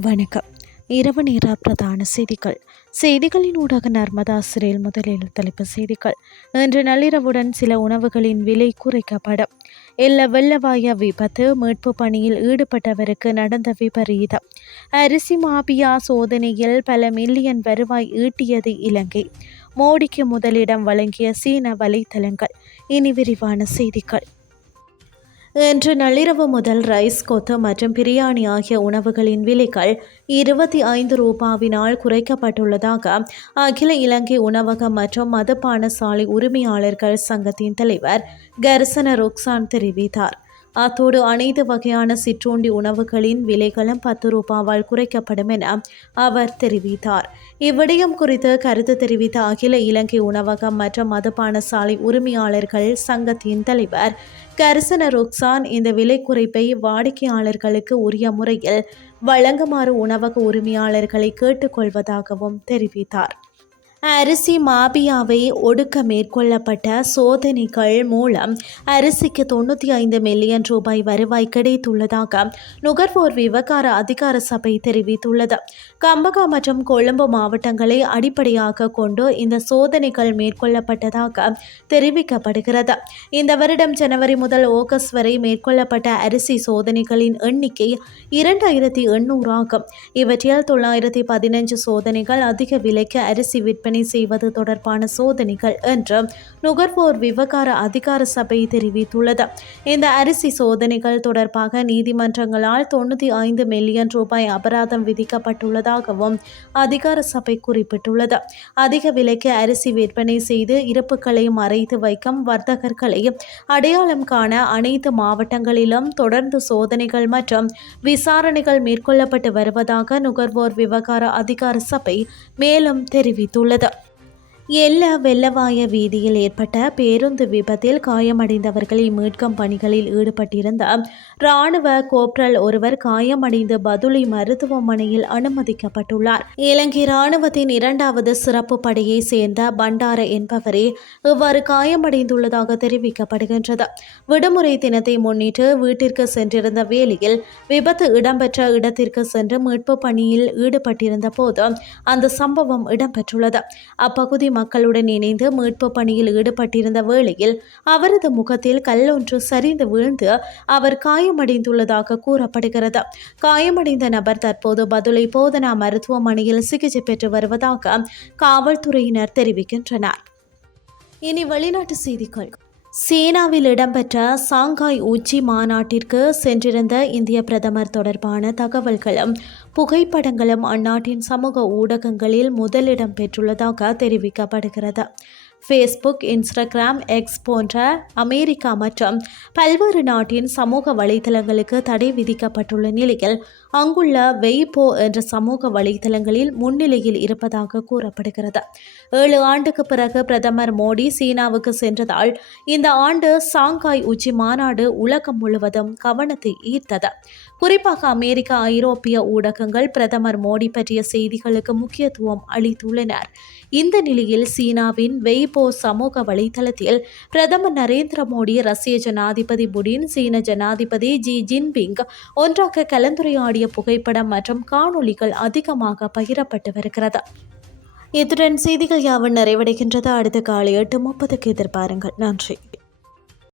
வணக்கம். இரவு நேர பிரதான செய்திகள். செய்திகளின் ஊடாக நர்மதா சிறையில் முதலில் தலைப்பு செய்திகள். இன்று நள்ளிரவுடன் சில உணவுகளின் விலை குறைக்கப்படும். எல்ல வெள்ளவாய விபத்து மீட்பு பணியில் ஈடுபட்டவருக்கு நடந்த விபரீதம். அரிசி மாபியா சோதனையில் பல மில்லியன் வருவாய் ஈட்டியது இலங்கை. மோடிக்கு முதலிடம் வழங்கிய சீன வலைத்தளங்கள். இனி விரிவான செய்திகள். இன்று நள்ளிரவு முதல் ரைஸ் கொத்து மற்றும் பிரியாணி ஆகிய உணவுகளின் விலைகள் இருபத்தி ஐந்து ரூபாவினால் குறைக்கப்பட்டுள்ளதாக அகில இலங்கை உணவகம் மற்றும் மதுபான சாலை உரிமையாளர்கள் சங்கத்தின் தலைவர் கர்சன ருக்சான் தெரிவித்தார். அத்தோடு அனைத்து வகையான சிற்றுண்டி உணவுகளின் விலைகளும் பத்து ரூபாவால் குறைக்கப்படும் என அவர் தெரிவித்தார். இவ்விடயம் குறித்து கருத்து தெரிவித்த அகில இலங்கை உணவகம் மற்றும் மதுபான சாலை உரிமையாளர்கள் சங்கத்தின் தலைவர் கரிசன ருக்சான் இந்த விலை குறைப்பை வாடிக்கையாளர்களுக்கு உரிய முறையில் வழங்குமாறு உணவக உரிமையாளர்களை கேட்டுக்கொள்வதாகவும் தெரிவித்தார். அரிசி மாபியாவை ஒடுக்க மேற்கொள்ளப்பட்ட சோதனைகள் மூலம் அரிசிக்கு தொண்ணூற்றி ஐந்து மில்லியன் ரூபாய் வருவாய் கிடைத்துள்ளதாக நுகர்வோர் விவகார அதிகார சபை தெரிவித்துள்ளது. கம்பகா மற்றும் கொழும்பு மாவட்டங்களை அடிப்படையாக கொண்டு இந்த சோதனைகள் மேற்கொள்ளப்பட்டதாக தெரிவிக்கப்படுகிறது. இந்த வருடம் ஜனவரி முதல் ஆகஸ்ட் வரை மேற்கொள்ளப்பட்ட அரிசி சோதனைகளின் எண்ணிக்கை இரண்டாயிரத்தி எண்ணூறு ஆகும் இவற்றில் தொள்ளாயிரத்தி பதினஞ்சு சோதனைகள் அதிக விலைக்கு அரிசி விற்பனை விற்பனை செய்வது தொடர்பான சோதனைகள் என்று நுகர்வோர் விவகார அதிகார சபை தெரிவித்துள்ளது. இந்த அரிசி சோதனைகள் தொடர்பாக நீதிமன்றங்களால் தொண்ணூற்றி ஐந்து மில்லியன் ரூபாய் அபராதம் விதிக்கப்பட்டுள்ளதாகவும் அதிகார சபை குறிப்பிட்டுள்ளது. அதிக விலைக்கு அரிசி விற்பனை செய்து இருப்புகளை மறைத்து வைக்கும் வர்த்தகர்களை அடையாளம் காண அனைத்து மாவட்டங்களிலும் தொடர்ந்து சோதனைகள் மற்றும் விசாரணைகள் மேற்கொள்ளப்பட்டு வருவதாக நுகர்வோர் விவகார அதிகார சபை மேலும் தெரிவித்துள்ளது. ど。எல்ல வெள்ளவாய வீதியில் ஏற்பட்ட பேருந்து விபத்தில் காயமடைந்தவர்களை மீட்கும் பணிகளில் ஈடுபட்டிருந்த ராணுவ கோப்ரல் ஒருவர் காயமடைந்து பதுளை மருத்துவமனையில் அனுமதிக்கப்பட்டுள்ளார். இலங்கை ராணுவத்தின் இரண்டாவது சிறப்பு படையை சேர்ந்த பண்டார என்பவரே இவ்வாறு காயமடைந்துள்ளதாக தெரிவிக்கப்படுகின்றது. விடுமுறை தினத்தை முன்னிட்டு வீட்டிற்கு சென்றிருந்த வேளையில் விபத்து இடம்பெற்ற இடத்திற்கு சென்று மீட்பு பணியில் ஈடுபட்டிருந்த போது அந்த சம்பவம் இடம்பெற்றுள்ளது. அப்பகுதி மக்களுடன் இணைந்து மீட்பு பணியில் ஈடுபட்டிருந்த வேளையில் அவரது முகத்தில் கல்லொன்று சரிந்து வீழ்ந்து அவர் காயமடைந்துள்ளதாக கூறப்படுகிறது. காயமடைந்த நபர் தற்போது பதுளை போதனா மருத்துவமனையில் சிகிச்சை பெற்று வருவதாக காவல்துறையினர் தெரிவிக்கின்றனர். இனி வெளிநாட்டு செய்திகள். சீனாவில் இடம்பெற்ற சாங்காய் உச்சி மாநாட்டிற்கு சென்றிருந்த இந்திய பிரதமர் தொடர்பான தகவல்களும் புகைப்படங்களும் அந்நாட்டின் சமூக ஊடகங்களில் முதலிடம் பெற்றுள்ளதாக தெரிவிக்கப்படுகிறது. ஃபேஸ்புக் இன்ஸ்டாகிராம் எக்ஸ் போன்ற அமெரிக்கா மற்றும் பல்வேறு நாட்டின் சமூக வலைதளங்களுக்கு தடை விதிக்கப்பட்டுள்ள நிலையில் அங்குள்ள வெய்போ என்ற சமூக வலைதளங்களில் முன்னிலையில் இருப்பதாக கூறப்படுகிறது. ஏழு ஆண்டுக்கு பிறகு பிரதமர் மோடி சீனாவுக்கு சென்றதால் இந்த ஆண்டு சாங்காய் உச்சி மாநாடு உலகம் முழுவதும் கவனத்தை ஈர்த்தது. குறிப்பாக அமெரிக்க ஐரோப்பிய ஊடகங்கள் பிரதமர் மோடி பற்றிய செய்திகளுக்கு முக்கியத்துவம் அளித்துள்ளனர். இந்த நிலையில் சீனாவின் வெய்போ சமூக வலைதளத்தில் பிரதமர் நரேந்திர மோடி ரஷ்ய ஜனாதிபதி புடின் சீன ஜனாதிபதி ஜி ஜின்பிங் ஒன்றாக கலந்துரையாடிய புகைப்படம் மற்றும் காணொலிகள் அதிகமாக பகிரப்பட்டு வருகிறது இத்துடன் செய்திகள் யாவும் நிறைவடைகின்றது. அடுத்த காலை எட்டு முப்பதுக்கு எதிர்பாருங்கள். நன்றி.